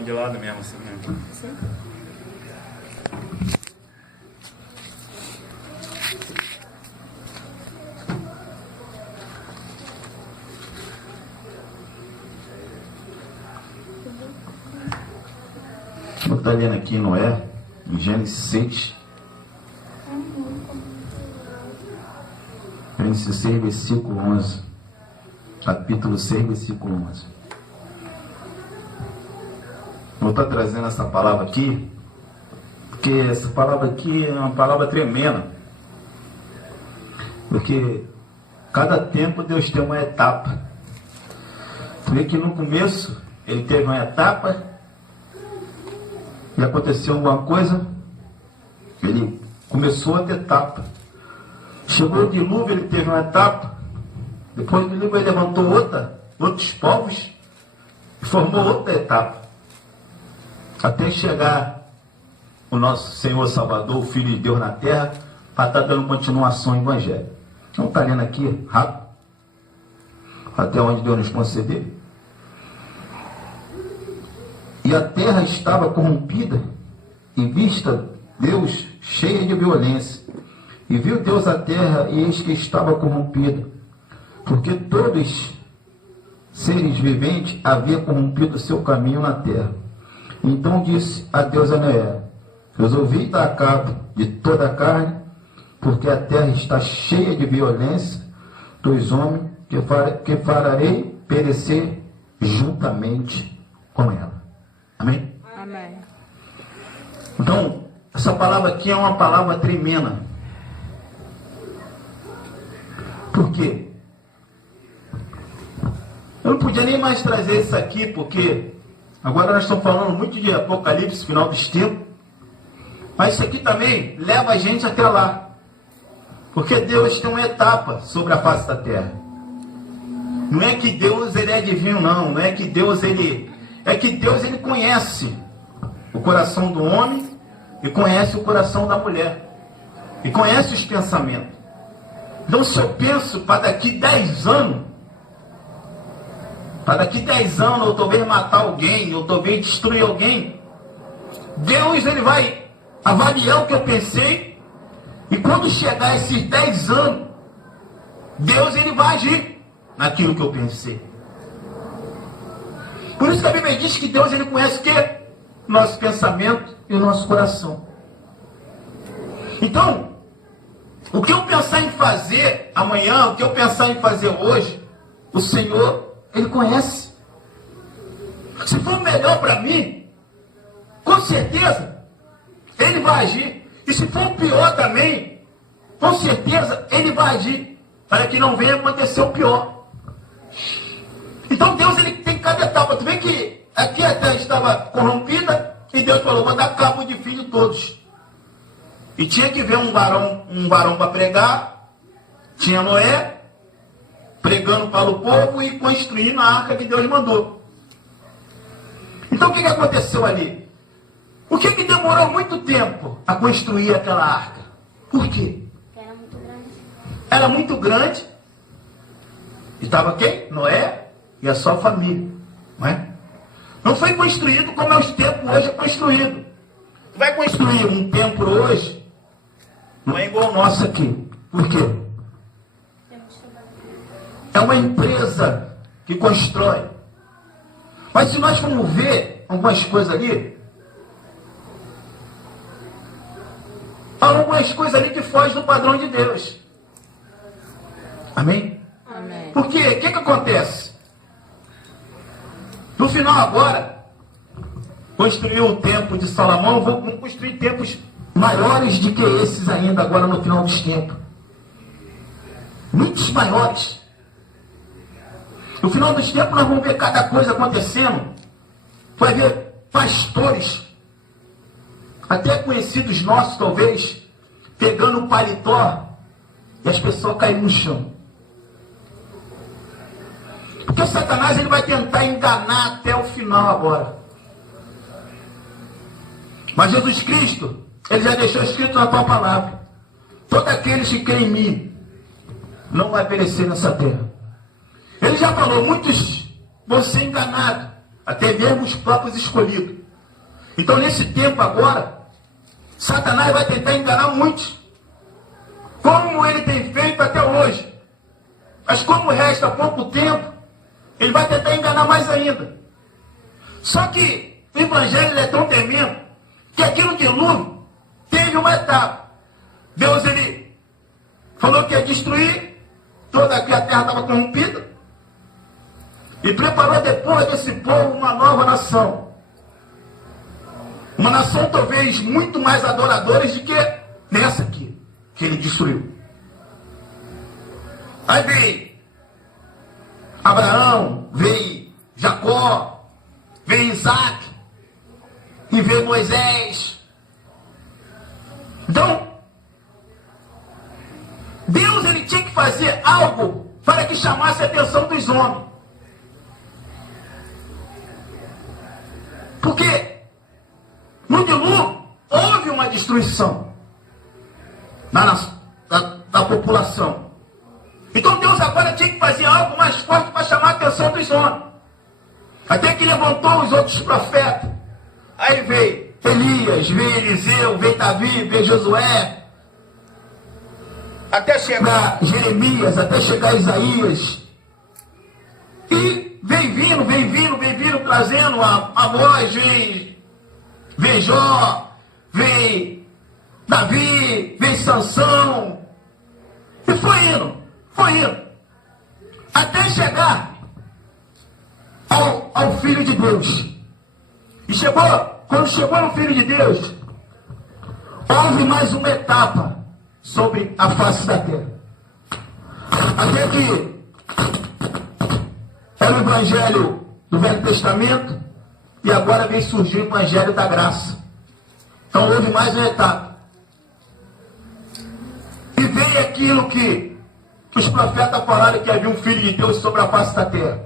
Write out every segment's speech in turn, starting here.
uma de lado mesmo, assim mesmo. Sim. Eu estou lendo aqui em Noé, em Gênesis 6. Gênesis 6, versículo 11. Capítulo 6, versículo 11. Eu estou trazendo essa palavra aqui, porque essa palavra aqui é uma palavra tremenda. Porque cada tempo Deus tem uma etapa. Tu vê que no começo ele teve uma etapa e aconteceu alguma coisa, ele começou a ter etapa. Chegou o dilúvio, ele teve uma etapa. Depois do dilúvio ele levantou outros povos e formou outra etapa. Até chegar o nosso Senhor Salvador, o Filho de Deus na terra, para estar dando continuação ao Evangelho. Então está lendo aqui, rápido, até onde Deus nos conceder. E a terra estava corrompida, e vista Deus cheia de violência. E viu Deus a terra, e eis que estava corrompida, porque todos seres viventes haviam corrompido o seu caminho na terra. Então disse a Deus a Noé: resolvi dar cabo de toda a carne, porque a terra está cheia de violência dos homens, que farei perecer juntamente com ela. Amém? Amém. Então, essa palavra aqui é uma palavra tremenda. Por quê? Eu não podia nem mais trazer isso aqui, porque agora nós estamos falando muito de Apocalipse, final dos tempos. Mas isso aqui também leva a gente até lá. Porque Deus tem uma etapa sobre a face da terra. Não é que Deus ele é divino, não. Não é que Deus ele... É que Deus ele conhece o coração do homem e conhece o coração da mulher. E conhece os pensamentos. Então se eu penso para daqui 10 anos, eu talvez matar alguém, eu talvez destruir alguém, Deus ele vai avaliar o que eu pensei, e quando chegar esses 10 anos, Deus ele vai agir naquilo que eu pensei. Por isso que a Bíblia diz que Deus ele conhece o quê? Nosso pensamento e o nosso coração. Então, o que eu pensar em fazer amanhã, o que eu pensar em fazer hoje, o Senhor, ele conhece. Se for melhor para mim, com certeza, ele vai agir. E se for pior também, com certeza, ele vai agir, para que não venha acontecer o pior. Então Deus ele tem cada etapa. Tu vê que aqui a terra estava corrompida e Deus falou: vou dar cabo de filho todos. E tinha que ver um varão para pregar. Tinha Noé pregando para o povo e construindo a arca que Deus mandou. Então o que aconteceu ali? O que demorou muito tempo a construir aquela arca? Por quê? Era muito grande. Era muito grande. E estava quem? Noé e a sua família. Não é? Não foi construído como é os templos hoje é construído. Tu vai construir um templo hoje, não é igual o nosso aqui. Por quê? É uma empresa que constrói. Mas se nós formos ver algumas coisas ali, há algumas coisas ali que fogem do padrão de Deus. Amém? Amém. Porque o que acontece? No final agora, construiu o templo de Salomão, vamos construir templos maiores do que esses ainda agora no final dos tempos. Muitos maiores. No final dos tempos nós vamos ver cada coisa acontecendo. Vai ver pastores, até conhecidos nossos talvez, pegando o paletó e as pessoas caírem no chão. Porque Satanás ele vai tentar enganar até o final agora. Mas Jesus Cristo, ele já deixou escrito na tua palavra: todos aqueles que creem em mim não vai perecer nessa terra. Ele já falou: muitos vão ser enganados. até mesmo os próprios escolhidos. Então, nesse tempo agora, Satanás vai tentar enganar muitos, como ele tem feito até hoje. Mas como resta pouco tempo, ele vai tentar enganar mais ainda. Só que o evangelho é tão tremendo que aqui no dilúvio teve uma etapa. Deus, ele falou que ia destruir toda que a terra estava corrompida e preparou depois desse povo uma nova nação. Uma nação talvez muito mais adoradores do que nessa aqui, que ele destruiu. Aí veio Abraão, veio Jacó, veio Isaac e veio Moisés. Então, Deus, ele tinha que fazer algo para que chamasse a atenção dos homens. Porque no dilúvio houve uma destruição da população. Então Deus agora tinha que fazer algo mais forte para chamar a atenção dos homens. Até que levantou os outros profetas. Aí veio Elias, veio Eliseu, veio Davi, veio Josué. Até chegar Jeremias, até chegar Isaías. E vem vindo, trazendo a voz, vem Jó, vem Davi, vem Sansão. E foi indo. Até chegar ao Filho de Deus. E quando chegou no Filho de Deus, houve mais uma etapa sobre a face da terra. Até que era o Evangelho do Velho Testamento e agora vem surgir o Evangelho da Graça. Então houve mais uma etapa. E veio aquilo que os profetas falaram, que havia um Filho de Deus sobre a face da terra.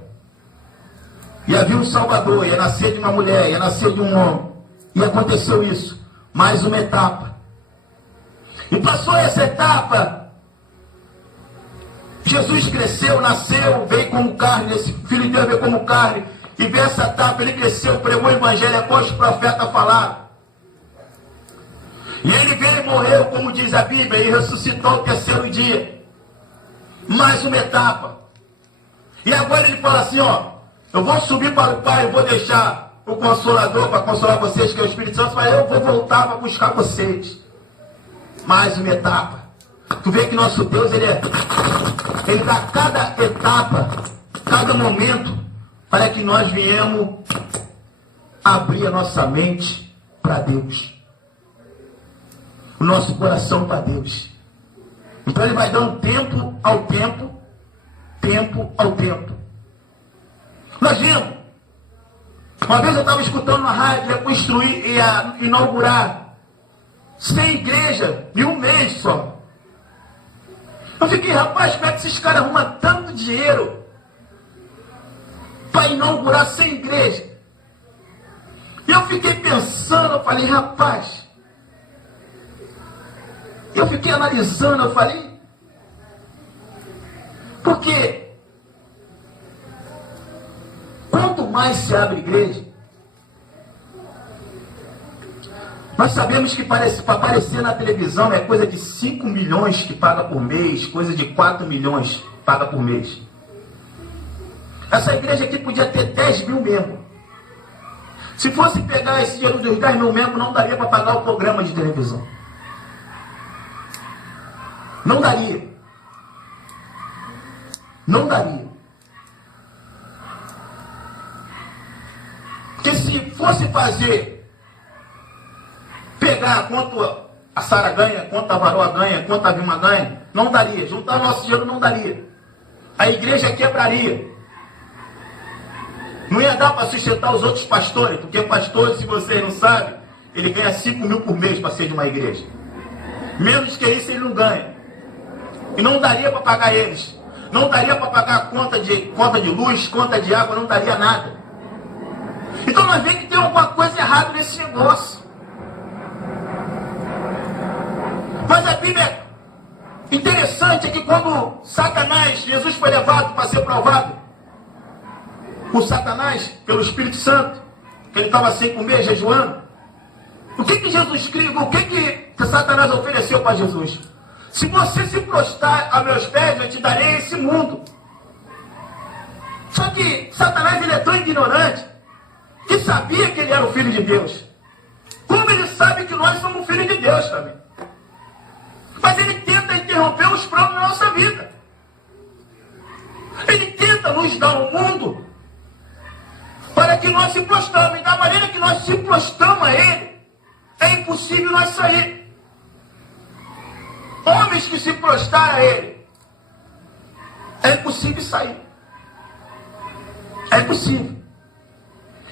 E havia um Salvador, ia nascer de uma mulher, ia nascer de um homem. E aconteceu isso. Mais uma etapa. E passou essa etapa. Jesus cresceu, nasceu, veio como carne, esse Filho de Deus veio como carne. E veio essa etapa, ele cresceu, pregou o Evangelho, após os profetas falaram. E ele veio e morreu, como diz a Bíblia, e ressuscitou ao terceiro dia. Mais uma etapa. E agora ele fala assim, eu vou subir para o Pai, eu vou deixar o Consolador para consolar vocês, que é o Espírito Santo, mas eu vou voltar para buscar vocês. Mais uma etapa. Tu vê que nosso Deus, ele dá cada etapa, cada momento, para que nós viemos abrir a nossa mente para Deus. O nosso coração para Deus. Então ele vai dando tempo ao tempo, tempo ao tempo. Nós vimos. Uma vez eu estava escutando na rádio, ia construir, ia inaugurar 100 igrejas em um mês só. Eu fiquei, rapaz, como é que esses caras arrumam tanto dinheiro para inaugurar 100 igrejas? E eu fiquei pensando, eu falei, rapaz, eu fiquei analisando, eu falei, porque quanto mais se abre igreja, nós sabemos que para aparecer na televisão é coisa de 5 milhões que paga por mês, coisa de 4 milhões paga por mês. Essa igreja aqui podia ter 10 mil membros. Se fosse pegar esse dinheiro dos 10 mil membros, não daria para pagar o programa de televisão. Não daria. Não daria. Porque se fosse pegar quanto a Sara ganha, quanto a Varoa ganha, quanto a Vilma ganha, não daria. Juntar nosso dinheiro não daria. A igreja quebraria. Não ia dar para sustentar os outros pastores, porque pastor, se vocês não sabem, ele ganha 5 mil por mês para ser de uma igreja. Menos que isso ele não ganha. E não daria para pagar eles. Não daria para pagar conta de luz, conta de água, não daria nada. Então nós vemos que tem alguma coisa errada nesse negócio. Mas a Bíblia interessante é que quando Satanás, Jesus foi levado para ser provado, com Satanás, pelo Espírito Santo, que ele estava sem comer, jejuando. O que Jesus Cristo, o que Satanás ofereceu para Jesus? Se você se prostrar a meus pés, eu te darei esse mundo. Só que Satanás, ele é tão ignorante que sabia que ele era o Filho de Deus. Como ele sabe que nós somos filhos de Deus também. Mas ele tenta interromper os planos da nossa vida. Ele tenta nos dar um mundo para que nós se prostramos. E da maneira que nós se prostramos a ele, é impossível nós sair. Homens que se prostraram a ele, é impossível sair. É impossível.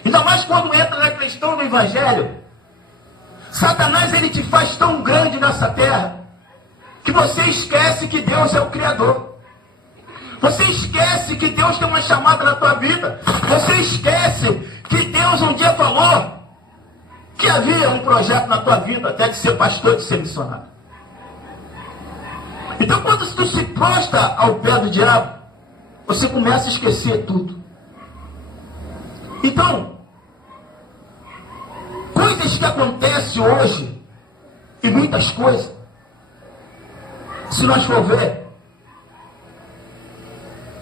Ainda mais quando entra na questão do Evangelho. Satanás, ele te faz tão grande nessa terra, que você esquece que Deus é o Criador. Você esquece que Deus tem uma chamada na tua vida. Você esquece que Deus um dia falou que havia um projeto na tua vida, até de ser pastor, de ser missionário. Então, quando tu se prostra ao pé do diabo, você começa a esquecer tudo. Então, coisas que acontecem hoje, e muitas coisas, se nós for ver,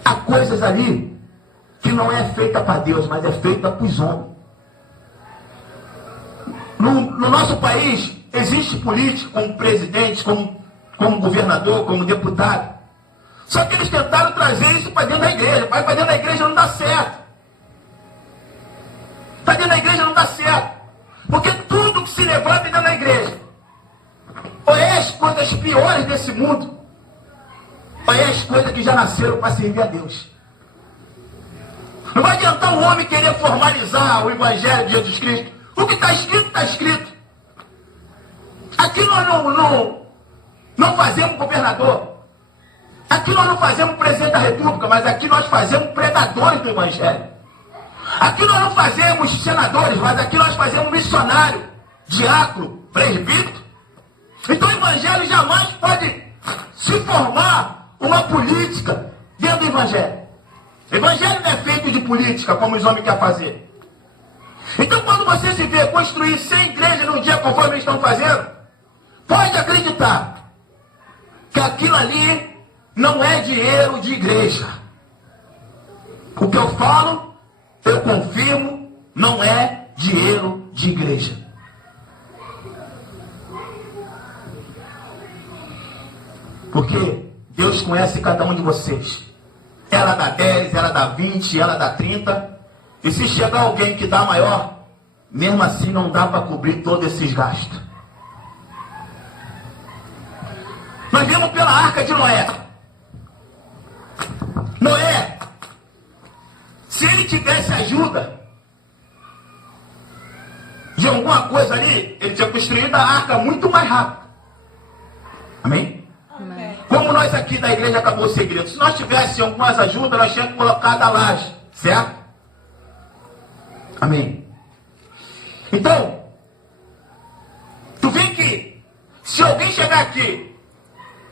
há coisas ali que não é feita para Deus, mas é feita para os homens. No nosso país, existe político como presidente, como governador, como deputado. Só que eles tentaram trazer isso para dentro da igreja. Mas para dentro da igreja não dá certo. Para dentro da igreja não dá certo. Porque tudo que se levanta dentro da igreja, ou é as coisas piores desse mundo, ou é as coisas que já nasceram para servir a Deus. Não vai adiantar um homem querer formalizar o Evangelho de Jesus Cristo. O que está escrito, está escrito. Aqui nós não fazemos governador. Aqui nós não fazemos presidente da República, mas aqui nós fazemos pregadores do Evangelho. Aqui nós não fazemos senadores, mas aqui nós fazemos missionário, diácono, presbítero. Então o Evangelho jamais pode se formar uma política dentro do Evangelho. O Evangelho não é feito de política, como os homens querem fazer. Então quando você se vê construir 100 igrejas num dia, conforme eles estão fazendo, pode acreditar que aquilo ali não é dinheiro de igreja. O que eu falo, eu confirmo, não é dinheiro de igreja. Porque Deus conhece cada um de vocês. Ela dá 10, ela dá 20, ela dá 30. E se chegar alguém que dá maior, mesmo assim não dá para cobrir todos esses gastos. Nós vemos pela arca de Noé. Noé, se ele tivesse ajuda de alguma coisa ali, ele tinha construído a arca muito mais rápido. Amém? Amém. Como nós aqui da igreja Acabou o Segredo, se nós tivéssemos algumas ajudas, nós tínhamos que colocar da laje, certo? Amém. Então, tu vê que se alguém chegar aqui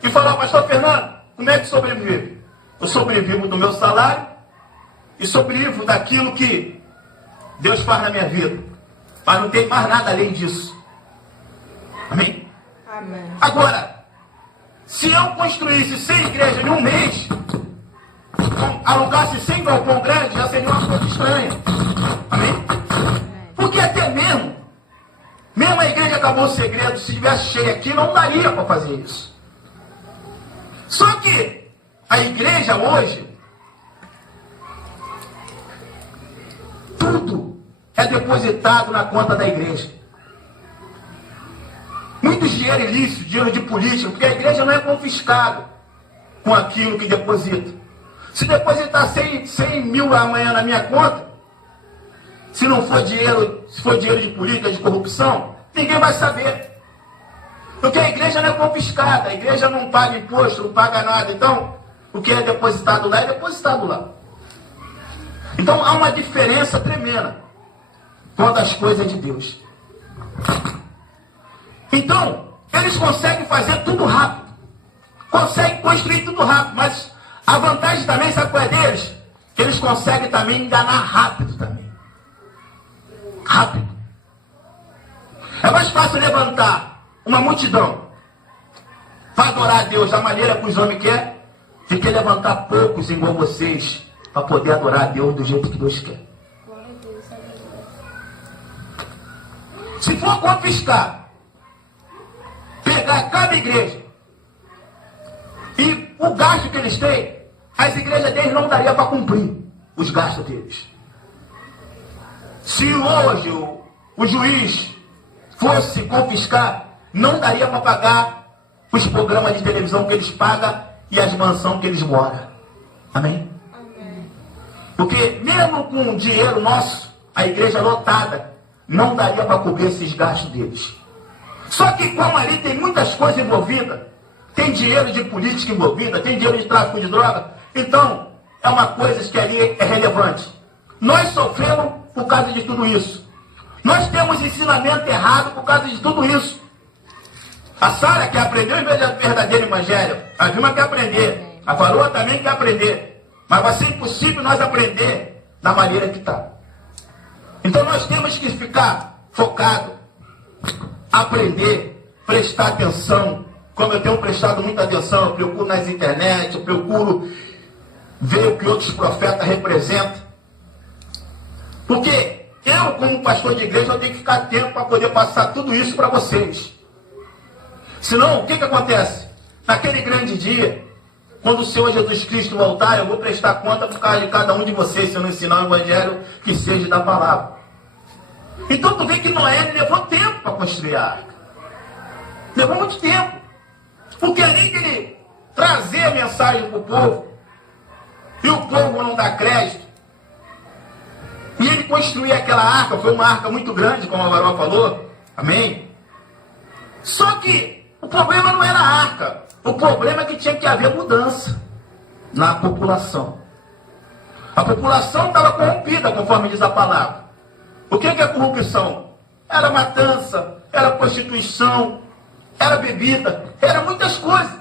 e falar, pastor Fernando, como é que sobrevive? Eu sobrevivo do meu salário e sobrevivo daquilo que Deus faz na minha vida. Mas não tem mais nada além disso. Amém? Amém. Agora, se eu construísse 100 igrejas em um mês, alugasse 100 galpão grande, já seria uma coisa estranha. Amém? Porque até mesmo a igreja Acabou o Segredo, se tivesse cheia aqui, não daria para fazer isso. Só que a igreja hoje, tudo é depositado na conta da igreja. Muitos dinheiro ilícito, dinheiro de política, porque a igreja não é confiscada com aquilo que deposita. Se depositar 100 mil amanhã na minha conta, se não for dinheiro, se for dinheiro de política, de corrupção, ninguém vai saber. Porque a igreja não é confiscada, a igreja não paga imposto, não paga nada. Então, o que é depositado lá é depositado lá. Então há uma diferença tremenda quanto às coisas de Deus. Então, eles conseguem fazer tudo rápido. Conseguem construir tudo rápido, mas a vantagem também, sabe qual é deles? Que eles conseguem também enganar rápido também. Rápido. É mais fácil levantar uma multidão para adorar a Deus da maneira que os homens querem, de que levantar poucos igual vocês para poder adorar a Deus do jeito que Deus quer. Se for confiscar, pegar cada igreja e o gasto que eles têm, as igrejas deles não daria para cumprir os gastos deles. Se hoje o juiz fosse confiscar, não daria para pagar os programas de televisão que eles pagam e as mansões que eles moram. Amém? Porque mesmo com dinheiro nosso, a igreja lotada, não daria para cobrir esses gastos deles. Só que como ali tem muitas coisas envolvidas, tem dinheiro de política envolvida, tem dinheiro de tráfico de droga, então é uma coisa que ali é relevante. Nós sofremos por causa de tudo isso. Nós temos ensinamento errado por causa de tudo isso. A Sara quer aprender o verdadeiro evangelho. A Vilma quer aprender. A Varoa também quer aprender. Mas vai ser impossível nós aprender da maneira que está. Então nós temos que ficar focados, aprender, prestar atenção. Como eu tenho prestado muita atenção, eu procuro nas internet, eu procuro ver o que outros profetas representam. Porque eu, como pastor de igreja, eu tenho que ficar atento para poder passar tudo isso para vocês. Senão, o que acontece? Naquele grande dia, quando o Senhor Jesus Cristo voltar, eu vou prestar conta por causa de cada um de vocês, se eu não ensinar o evangelho que seja da palavra. Então tu vê que Noé levou tempo para construir a arca. Levou muito tempo. Porque além de ele trazer a mensagem para o povo, e o povo não dá crédito, e ele construir aquela arca, foi uma arca muito grande, como a Varoa falou, amém? Só que o problema não era a arca, o problema é que tinha que haver mudança na população. A população estava corrompida, conforme diz a palavra. O que é corrupção? Era matança, era prostituição, era bebida, era muitas coisas.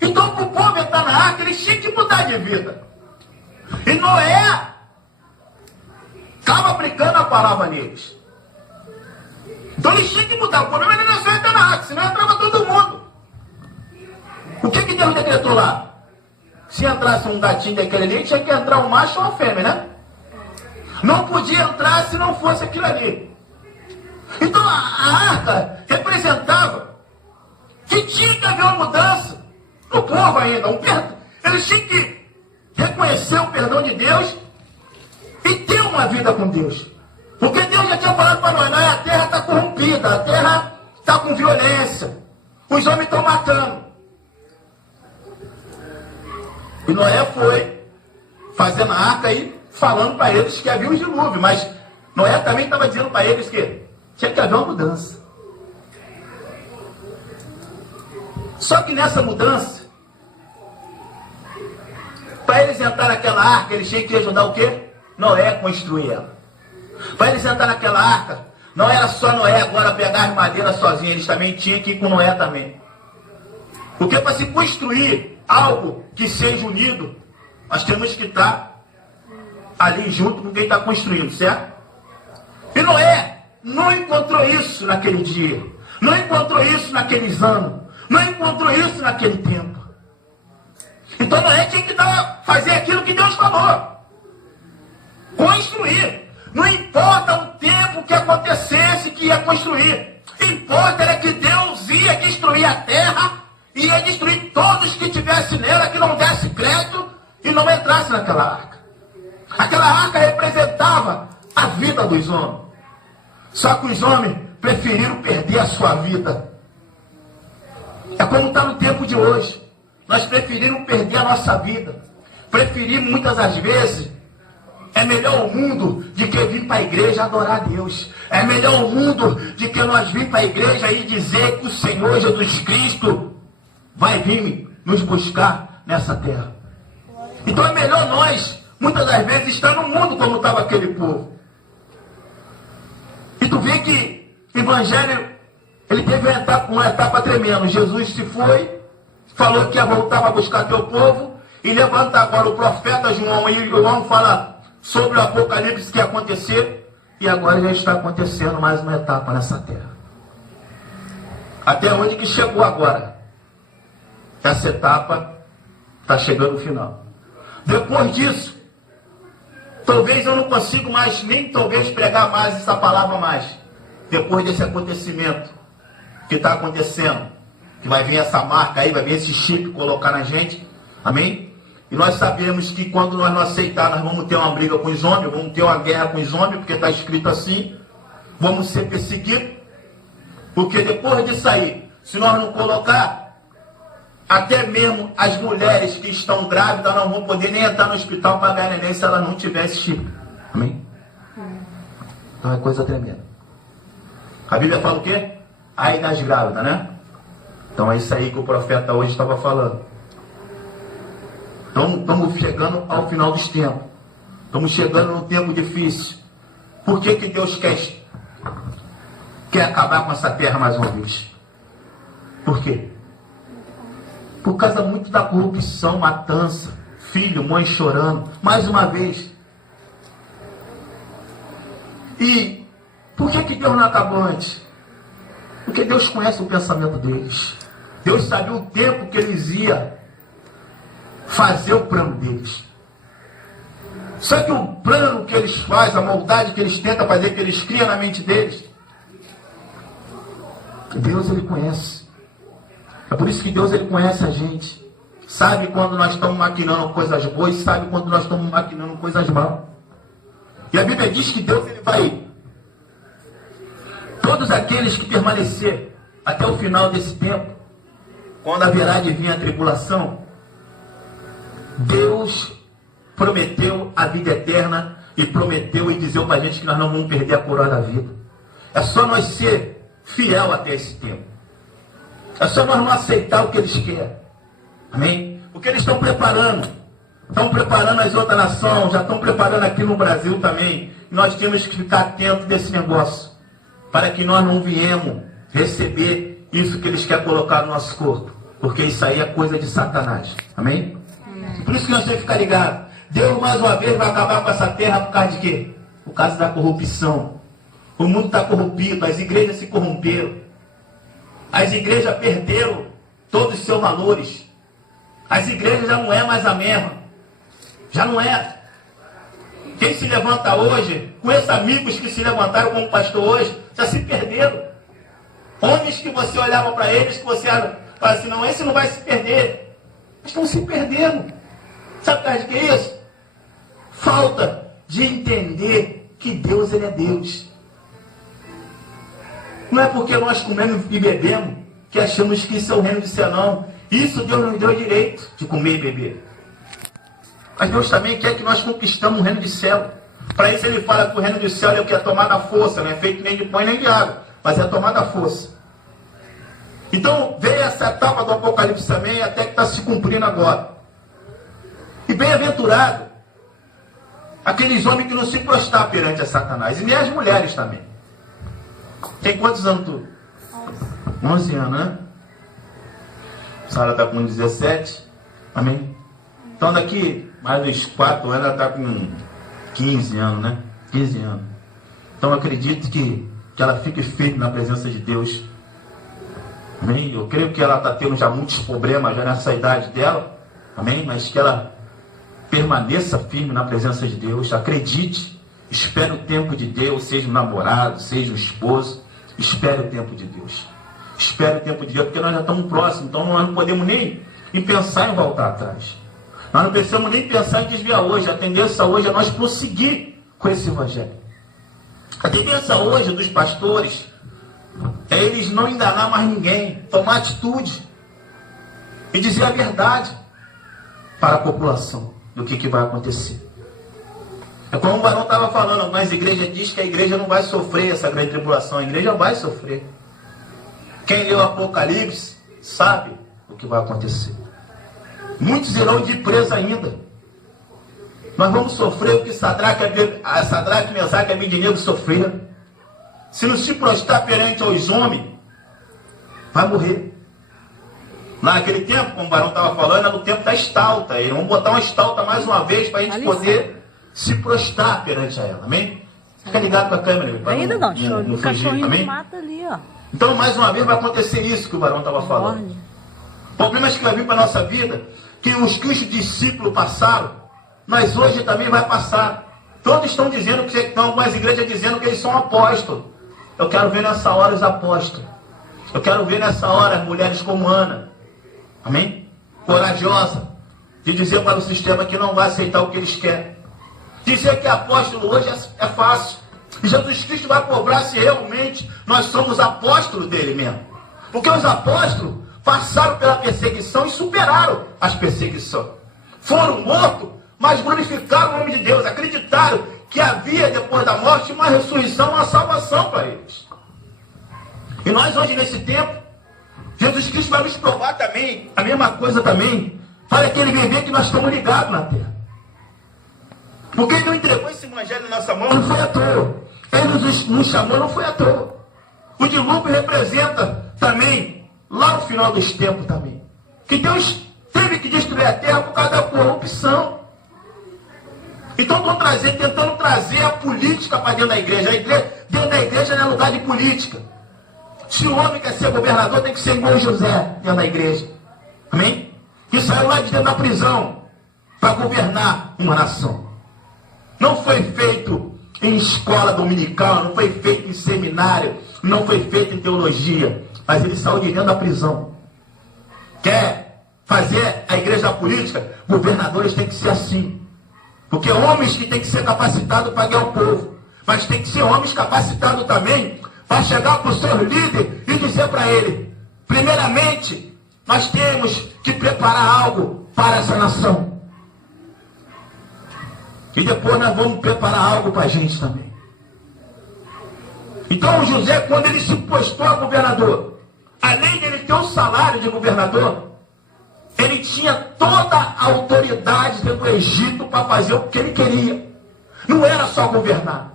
Então, para o povo entrar na arca, eles tinham que mudar de vida. E Noé estava aplicando a palavra neles. Então eles tinham que mudar. O problema era não só entrar na arca, senão entrava todo mundo. O que Deus decretou lá? Se entrasse um gatinho daquele ali, tinha que entrar um macho ou uma fêmea, né? Não podia entrar se não fosse aquilo ali. Então a arca representava que tinha que haver uma mudança no povo ainda. Eles tinham que reconhecer o perdão de Deus e ter uma vida com Deus. Porque Deus já tinha falado para nós, a terra está corrompida, a terra está com violência, os homens estão matando. E Noé foi fazendo a arca e falando para eles que havia um dilúvio, mas Noé também estava dizendo para eles que tinha que haver uma mudança. Só que nessa mudança, para eles entrar naquela arca, eles tinham que ajudar o quê? Noé a construir ela. Para eles entrar naquela arca, não era só Noé agora pegar as madeiras sozinho, eles também tinham que ir com Noé também. Porque para se construir algo que seja unido, nós temos que estar ali junto com quem está construindo, certo? E Noé não encontrou isso naquele dia, não encontrou isso naqueles anos, não encontrou isso naquele tempo. Então Noé tinha que fazer aquilo que Deus falou. Construir. Não importa o tempo que acontecesse que ia construir. Importa era que Deus ia destruir a terra, ia destruir todos que tivessem nela, que não desse crédito e não entrasse naquela arca. Aquela arca representava a vida dos homens. Só que os homens preferiram perder a sua vida. É como está no tempo de hoje. Nós preferimos perder a nossa vida. Preferimos muitas das vezes. É melhor o mundo de que vir para a igreja adorar a Deus. É melhor o mundo de que nós vir para a igreja e dizer que o Senhor Jesus Cristo vai vir nos buscar nessa terra. Então é melhor nós, muitas das vezes, estar no mundo como estava aquele povo. E tu vê que o evangelho, ele teve uma etapa tremenda. Jesus se foi, falou que ia voltar para buscar teu povo, e levanta agora o profeta João, e João fala sobre o apocalipse que ia acontecer, e agora já está acontecendo mais uma etapa nessa terra. Até onde que chegou agora? Essa etapa está chegando ao final. Depois disso, talvez eu não consiga mais, nem talvez pregar mais essa palavra mais. Depois desse acontecimento que está acontecendo, que vai vir essa marca aí, vai vir esse chip colocar na gente. Amém? E nós sabemos que quando nós não aceitar, nós vamos ter uma briga com os homens, vamos ter uma guerra com os homens, porque está escrito assim. Vamos ser perseguidos. Porque depois disso aí, se nós não colocar, até mesmo as mulheres que estão grávidas não vão poder nem entrar no hospital para ganhar neném se ela não tiver esse chip. Amém? Então é coisa tremenda. A Bíblia fala o quê? Ai das grávidas, né? Então é isso aí que o profeta hoje estava falando. Então estamos chegando ao final dos tempos. Estamos chegando num tempo difícil. Por que que Deus quer acabar com essa terra mais uma vez? Por quê? Por causa muito da corrupção, matança, filho, mãe chorando, mais uma vez. E por que que Deus não acabou antes? Porque Deus conhece o pensamento deles. Deus sabia o tempo que eles iam fazer o plano deles. Só que o plano que eles fazem, a maldade que eles tentam fazer, que eles criam na mente deles, Deus ele conhece. É por isso que Deus ele conhece a gente. Sabe quando nós estamos maquinando coisas boas, sabe quando nós estamos maquinando coisas más. E a Bíblia diz que Deus ele vai, todos aqueles que permanecer até o final desse tempo, quando haverá de vir a tribulação, Deus prometeu a vida eterna e prometeu e dizeu para a gente que nós não vamos perder a coroa da vida. É só nós ser fiel até esse tempo. É só nós não aceitar o que eles querem. Amém? O que eles estão preparando. Estão preparando as outras nações, já estão preparando aqui no Brasil também. Nós temos que ficar atentos desse negócio, para que nós não viemos receber isso que eles querem colocar no nosso corpo. Porque isso aí é coisa de Satanás. Amém? Por isso que nós temos que ficar ligados. Deus mais uma vez vai acabar com essa terra por causa de quê? Por causa da corrupção. O mundo está corrompido, as igrejas se corromperam. As igrejas perderam todos os seus valores. As igrejas já não é mais a mesma. Já não é. Quem se levanta hoje, com esses amigos que se levantaram como pastor hoje, já se perderam. Homens que você olhava para eles, que você fala assim, não, esse não vai se perder. Mas estão se perdendo. Sabe por causa de que é isso? Falta de entender que Deus ele é Deus. Não é porque nós comemos e bebemos que achamos que isso é o reino do céu, não. Isso Deus nos deu direito de comer e beber. Mas Deus também quer que nós conquistamos o reino do céu. Para isso ele fala que o reino do céu é o que é tomar da força, não é feito nem de pão nem de água, mas é tomar da força. Então veio essa etapa do Apocalipse também, até que está se cumprindo agora. E bem-aventurado aqueles homens que não se prostram perante a Satanás, e nem as mulheres também. Tem quantos anos tu? 11 anos, né? Sara está com 17. Amém? Então daqui mais uns 4 anos ela está com 15 anos, né? 15 anos. Então eu acredito que ela fique firme na presença de Deus. Amém? Eu creio que ela está tendo já muitos problemas já nessa idade dela. Amém? Mas que ela permaneça firme na presença de Deus. Acredite. Espere o tempo de Deus, seja um namorado, seja um esposo. Espere o tempo de Deus. Espere o tempo de Deus, porque nós já estamos próximos. Então nós não podemos nem pensar em voltar atrás. Nós não precisamos nem pensar em desviar hoje. A tendência hoje é nós prosseguir com esse evangelho. A tendência hoje dos pastores é eles não enganar mais ninguém, tomar atitude e dizer a verdade para a população do que vai acontecer. É como o Barão estava falando, algumas igrejas dizem que a igreja não vai sofrer essa grande tribulação. A igreja vai sofrer. Quem leu o Apocalipse sabe o que vai acontecer. Muitos irão de preso ainda. Nós vamos sofrer o que Sadraque, Mesaque e Abednego sofreram. Se não se prostrar perante aos homens, vai morrer. Naquele tempo, como o Barão estava falando, era no tempo da estalta. Eles vão botar uma estalta mais uma vez para a gente poder se prostrar perante a ela. Amém? Fica ligado com a câmera. Ainda não, show. O cachorrinho amém? mata ali, ó. Então, mais uma vez, vai acontecer isso que o varão estava falando. Problemas que vai vir para a nossa vida, que os discípulos passaram, nós hoje também vai passar. Todos estão dizendo que estão com as igrejas dizendo que eles são apóstolos. Eu quero ver nessa hora os apóstolos. Eu quero ver nessa hora as mulheres como Ana. Amém? Corajosa. De dizer para o sistema que não vai aceitar o que eles querem. Dizer que apóstolo hoje é fácil. E Jesus Cristo vai cobrar se realmente nós somos apóstolos dele mesmo. Porque os apóstolos passaram pela perseguição e superaram as perseguições. Foram mortos, mas glorificaram o nome de Deus. Acreditaram que havia depois da morte uma ressurreição, uma salvação para eles. E nós hoje nesse tempo, Jesus Cristo vai nos provar também, a mesma coisa também, para aquele bebê que nós estamos ligados na terra. Porque ele não entregou esse evangelho na nossa mão, não foi à toa. Ele nos chamou, não foi à toa. O dilúvio representa também, lá no final dos tempos também, que Deus teve que destruir a terra por causa da corrupção. Então estão tentando trazer a política para dentro da igreja. Dentro da igreja não é lugar de política. Se o homem quer ser governador, tem que ser igual José dentro da igreja. Amém? Que saiu lá de dentro da prisão para governar uma nação. Não foi feito em escola dominical, não foi feito em seminário, não foi feito em teologia, mas ele saiu de dentro da prisão. Quer fazer a igreja política? Governadores têm que ser assim. Porque homens que têm que ser capacitados para guiar o povo, mas tem que ser homens capacitados também para chegar para o seu líder e dizer para ele: primeiramente, nós temos que preparar algo para essa nação. E depois nós vamos preparar algo para a gente também. Então o José, quando ele se postou a governador, além de ele ter o salário de governador, ele tinha toda a autoridade dentro do Egito para fazer o que ele queria. Não era só governar.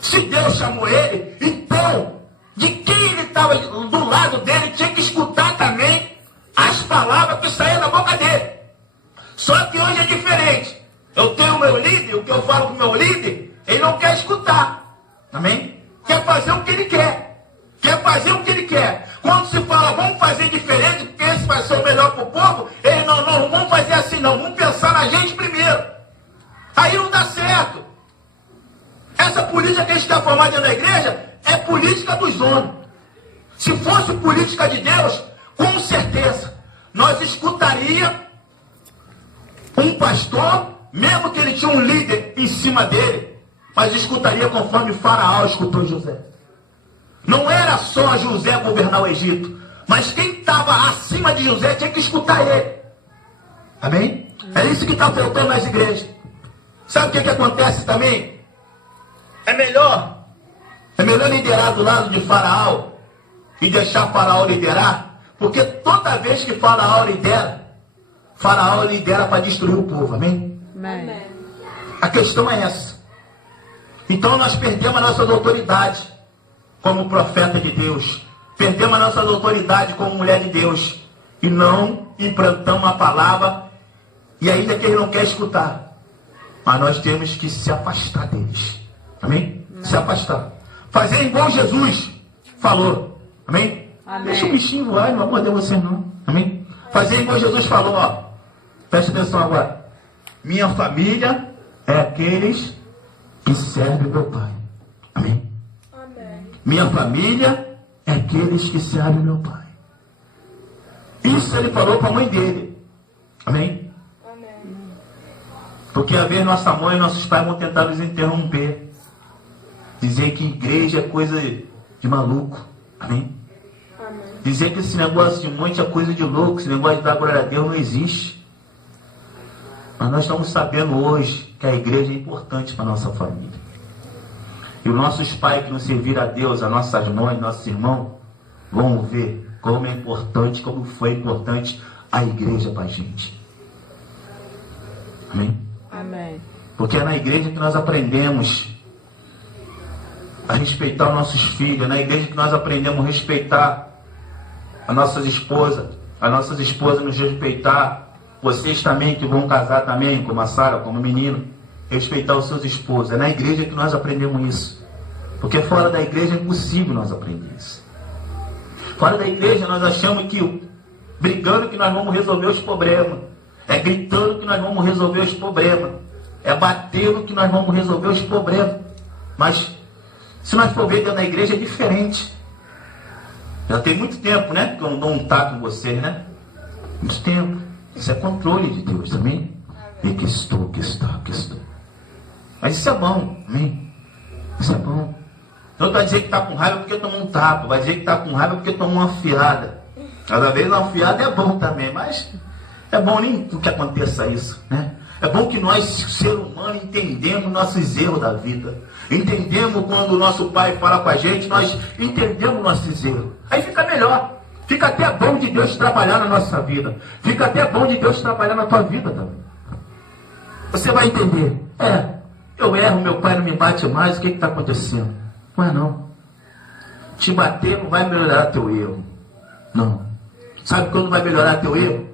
Se Deus chamou ele, então, de quem ele estava do lado dele, tinha que escutar também as palavras que saíam da boca dele. Só que hoje é diferente. Eu tenho o meu líder, o que eu falo com o meu líder, ele não quer escutar. Amém? Quer fazer o que ele quer. Quer fazer o que ele quer. Quando se fala, vamos fazer diferente, porque esse vai ser o melhor para o povo, ele não vamos fazer assim não, vamos pensar na gente primeiro. Aí não dá certo. Essa política que a gente está formando dentro da igreja é política dos homens. Se fosse política de Deus, com certeza, nós escutaríamos um pastor, mesmo que ele tinha um líder em cima dele, mas escutaria conforme Faraó escutou José. Não era só José governar o Egito, mas quem estava acima de José tinha que escutar ele. Amém? É isso que está faltando nas igrejas. Sabe o que acontece também? É melhor liderar do lado de Faraó e deixar Faraó liderar, porque toda vez que Faraó lidera para destruir o povo. Amém? Amém. A questão é essa. Então nós perdemos a nossa autoridade como profeta de Deus. Perdemos a nossa autoridade como mulher de Deus. E não implantamos a palavra. E ainda que ele não quer escutar. Mas nós temos que se afastar deles. Amém? Amém. Se afastar. Fazer igual Jesus falou. Amém? Amém. Deixa o bichinho voar, não vai morder você não. Amém? Fazer igual Jesus falou, ó. Preste atenção agora. Minha família é aqueles que servem meu Pai. Amém? Amém. Minha família é aqueles que servem meu Pai. Isso ele falou para a mãe dele. Amém? Amém. Porque às vezes nossa mãe e nossos pais vão tentar nos interromper. Dizer que igreja é coisa de maluco. Amém? Amém. Dizer que esse negócio de monte é coisa de louco. Esse negócio de dar glória a Deus não existe. Mas nós estamos sabendo hoje que a igreja é importante para a nossa família. E os nossos pais que não serviram a Deus, as nossas mães, nossos irmãos, vão ver como é importante, como foi importante a igreja para a gente. Amém? Amém. Porque é na igreja que nós aprendemos a respeitar os nossos filhos. É na igreja que nós aprendemos a respeitar as nossas esposas nos respeitar. Vocês também que vão casar também, como a Sara, como o menino. respeitar os seus esposos. É na igreja que nós aprendemos isso. Porque fora da igreja é impossível nós aprender isso. Fora da igreja nós achamos que brigando que nós vamos resolver os problemas. É gritando que nós vamos resolver os problemas. É batendo que nós vamos resolver os problemas. Mas se nós for ver dentro da igreja é diferente. Já tem muito tempo, né? Que eu não dou um tato em vocês, né? Muito tempo. Isso é controle de Deus, amém? E que estou. Mas isso é bom, amém? Isso é bom. Não vai dizer que está com raiva porque tomou um tapa. Vai dizer que está com raiva porque tomou uma fiada. Cada vez uma fiada é bom também, mas é bom nem que aconteça isso, né? É bom que nós, ser humano, entendemos nossos erros da vida. Entendemos quando o nosso pai fala com a gente, nós entendemos nossos erros. Aí fica melhor. Fica até bom de Deus trabalhar na nossa vida. Fica até bom de Deus trabalhar na tua vida também. Você vai entender. Eu erro, meu pai não me bate mais, o que está acontecendo? Não é não. Te bater não vai melhorar teu erro. Não. Sabe quando vai melhorar teu erro?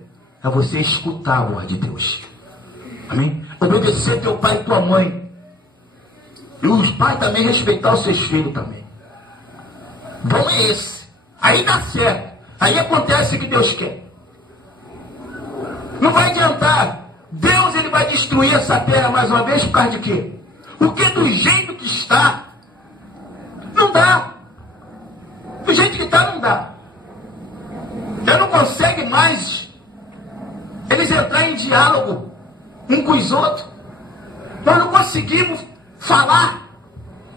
É você escutar a voz de Deus. Amém? Obedecer teu pai e tua mãe. E os pais também respeitar os seus filhos também. Bom é esse. Aí dá certo. Aí acontece o que Deus quer. Não vai adiantar. Deus ele vai destruir essa terra mais uma vez por causa de quê? Porque do jeito que está, não dá. Do jeito que está, não dá. Já não consegue mais eles entrar em diálogo um com os outros. Nós não conseguimos falar.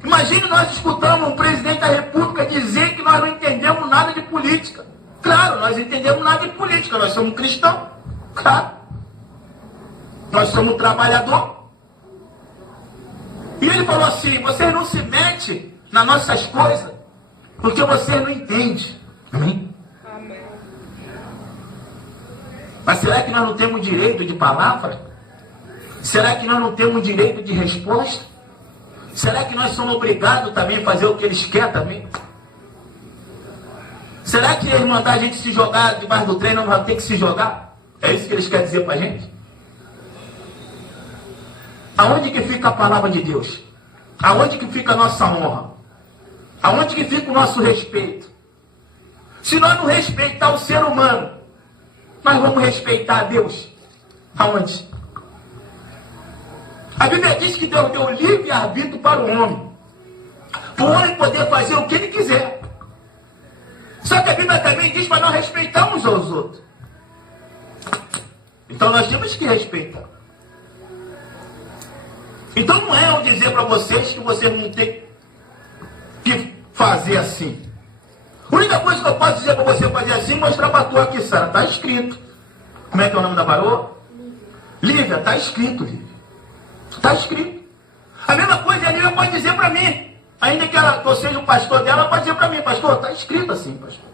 Imagine nós escutamos um presidente da república dizer que nós não entendemos nada de política. Claro, nós entendemos nada de política, nós somos cristãos. Claro. Nós somos trabalhador. E ele falou assim, vocês não se metem nas nossas coisas, porque vocês não entendem. Amém? Amém. Mas será que nós não temos direito de palavra? Será que nós não temos direito de resposta? Será que nós somos obrigados também a fazer o que eles querem também? Será que eles mandar a gente se jogar debaixo do trem, não vai ter que se jogar? É isso que eles querem dizer pra gente? Aonde que fica a palavra de Deus? Aonde que fica a nossa honra? Aonde que fica o nosso respeito? Se nós não respeitar o ser humano, nós vamos respeitar a Deus? Aonde? A Bíblia diz que Deus deu livre-arbítrio para o homem. Para o homem poder fazer o que ele quiser. Só que a Bíblia também diz para nós respeitarmos aos outros. Então nós temos que respeitar. Então não é eu dizer para vocês que vocês não têm que fazer assim. A única coisa que eu posso dizer para você fazer assim é mostrar para tu aqui, Sara. Está escrito. Como é que é o nome da varoa? Lívia, está escrito, Lívia. Está escrito. A mesma coisa a Lívia pode dizer para mim. Ainda que eu seja o pastor dela, ela pode dizer para mim, pastor, está escrito assim, pastor.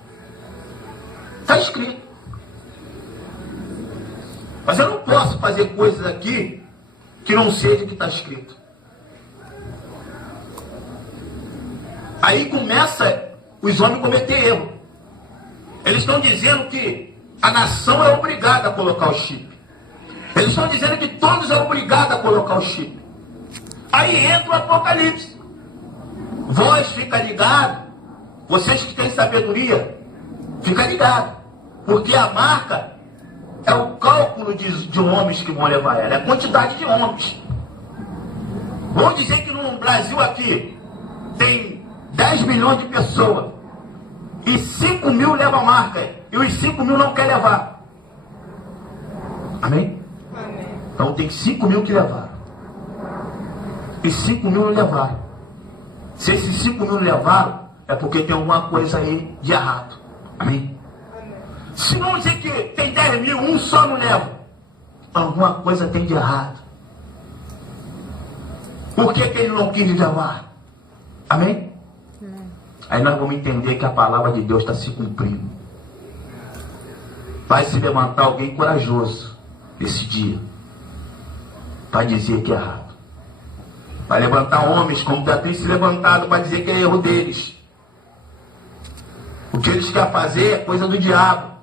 Está escrito. Mas eu não posso fazer coisas aqui que não seja o que está escrito. Aí começa os homens a cometer erro. Eles estão dizendo que a nação é obrigada a colocar o chip. Eles estão dizendo que todos são obrigados a colocar o chip. Aí entra o Apocalipse. Vós fica ligado. Vocês que têm sabedoria, fica ligado. Porque a marca é o cálculo de homens que vão levar ela. É a quantidade de homens. Vamos dizer que no Brasil aqui tem 10 milhões de pessoas. E 5 mil levam a marca. E os 5 mil não querem levar. Amém? Amém. Então tem 5 mil que levaram. E 5 mil não levaram. Se esses 5 mil levaram, é porque tem alguma coisa aí de errado. Amém? Amém. Se vamos dizer que tem 10 mil, um só não leva, alguma coisa tem de errado. Por que ele não quis levar? Amém? Aí nós vamos entender que a palavra de Deus está se cumprindo. Vai se levantar alguém corajoso esse dia para dizer que é errado. Vai levantar homens como já tem se levantado para dizer que é erro deles. O que eles querem fazer é coisa do diabo.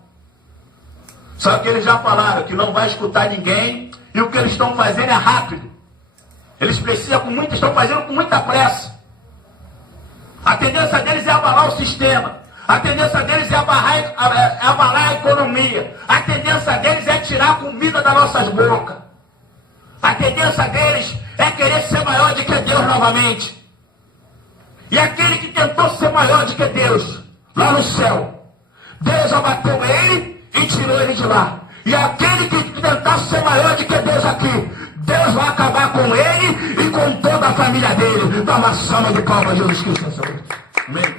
Só que eles já falaram que não vai escutar ninguém e o que eles estão fazendo é rápido. Eles precisam estão fazendo com muita pressa. A tendência deles é abalar o sistema. A tendência deles é abalar a economia. A tendência deles é tirar a comida das nossas bocas. A tendência deles é querer ser maior do que Deus novamente. E aquele que tentou ser maior do que Deus, lá no céu, Deus abateu ele e tirou ele de lá. E aquele que tentar ser maior do que Deus aqui, Deus vai acabar com ele e com toda a família dele. Dá uma salva de palmas a Jesus Cristo. Amém?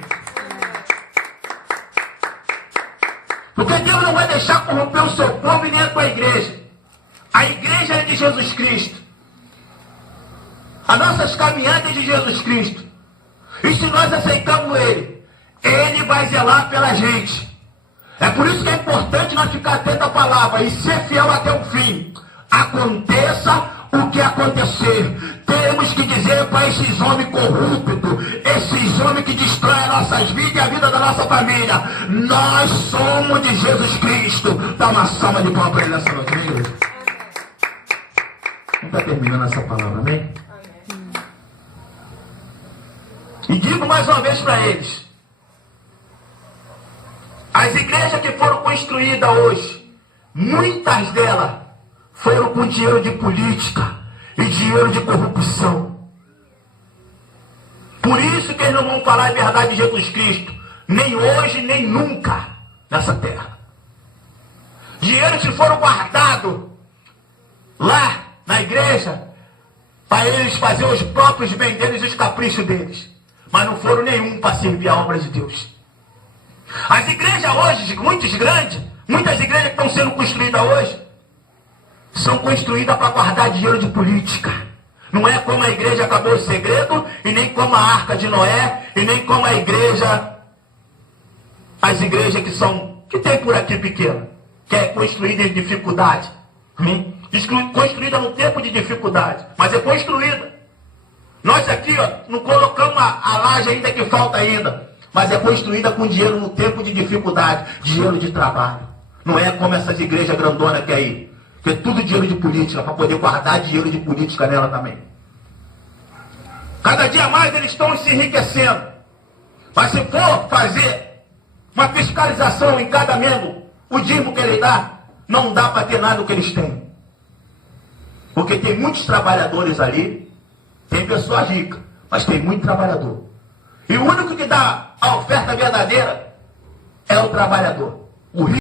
Porque Deus não vai deixar corromper o seu povo e nem a tua igreja. A igreja é de Jesus Cristo. As nossas caminhadas é de Jesus Cristo. E se nós aceitamos Ele, Ele vai zelar pela gente. É por isso que é importante nós ficar atentos à palavra e ser fiel até o fim. Aconteça o que acontecer, temos que dizer para esses homens corruptos, esses homens que destroem nossas vidas e a vida da nossa família: nós somos de Jesus Cristo. Dá uma salva de palmas para ele nessa noite, amém? Não está terminando essa palavra, amém? E digo mais uma vez para eles: as igrejas que foram construídas hoje, muitas delas foram com dinheiro de política e dinheiro de corrupção. Por isso que eles não vão falar a verdade de Jesus Cristo, nem hoje, nem nunca, nessa terra. Dinheiros que foram guardados lá na igreja, para eles fazerem os próprios bem deles e os caprichos deles. Mas não foram nenhum para servir a obra de Deus. As igrejas hoje, muitas igrejas que estão sendo construídas hoje, são construídas para guardar dinheiro de política. Não é como a igreja Acabou o Segredo, e nem como a Arca de Noé, e nem como a igreja, as igrejas que tem por aqui pequena, que é construída em dificuldade. Construída no tempo de dificuldade, mas é construída. Nós aqui, não colocamos a laje ainda, que falta ainda, mas é construída com dinheiro no tempo de dificuldade, dinheiro de trabalho. Não é como essas igrejas grandonas que é aí, que é tudo dinheiro de política, para poder guardar dinheiro de política nela também. Cada dia mais eles estão se enriquecendo. Mas se for fazer uma fiscalização em cada membro, o dízimo que ele dá, não dá para ter nada do que eles têm. Porque tem muitos trabalhadores ali, tem pessoas ricas, mas tem muito trabalhador. E o único que dá a oferta verdadeira é o trabalhador. O rico